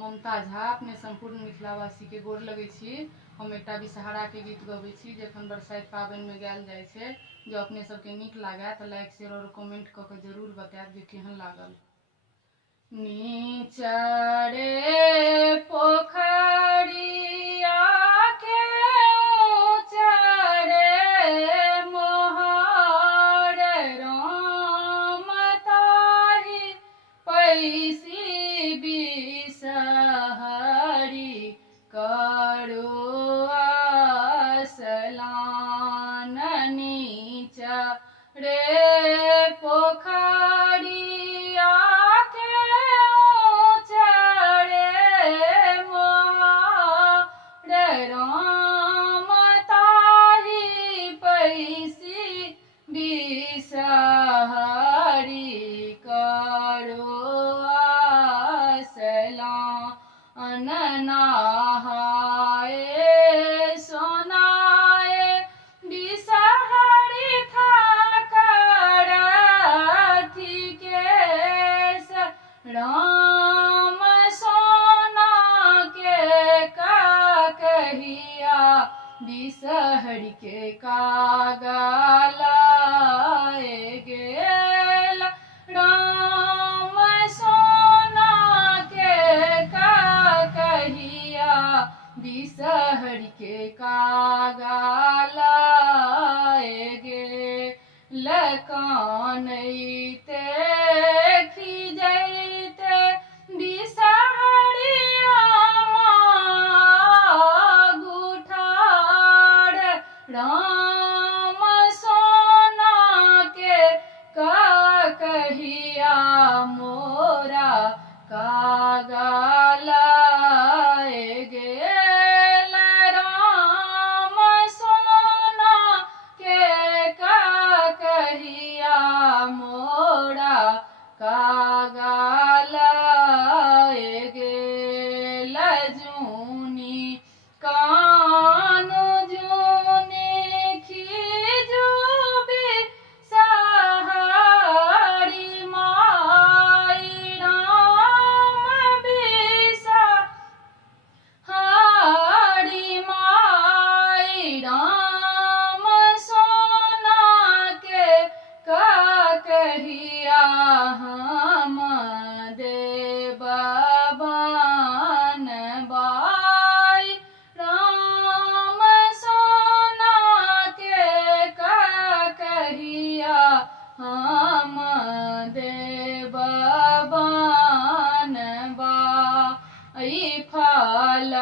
ममता झा अपने संपूर्ण मिथिलावासी के गोर लगै छी। हम एकटा विषहारा के गीत गबै छी जखन बरसाइत पाबनि में गायल जाइ छै। जो अपने सबके नीक लागे तो लाइक शेयर और कमेंट क के जरूर बतायब जे केहन लागल। नीचरे पोखरिया के ऊचरे मोहर राम ताहि पैसी बिसहरी करो असलान। नीचरे पोखरिया के ऊचरे मोहर राम ताहि पैसी बिसहरी करो असलान। नहाए सोनाए बिसहरी थाकर अथि केश राम सोना के का कहिया बिसहरी के कागलाए गेल। राम सोना के का कहिया बिसहरी के कागलाए गेल। कानैते खिजैते बिसहरिया गुठार राम सोना के का कहिया मोरा कागलाए गेल। राम सोना के का कहिया मोरा कागलाए गेल। जूनी कानु जूनी खिजू बिसहरी माई राम बिसहरी माई राम सोना के का कहिया हम देव बनबाई। राम सोना के का कहिया हम देव बनबाई। फल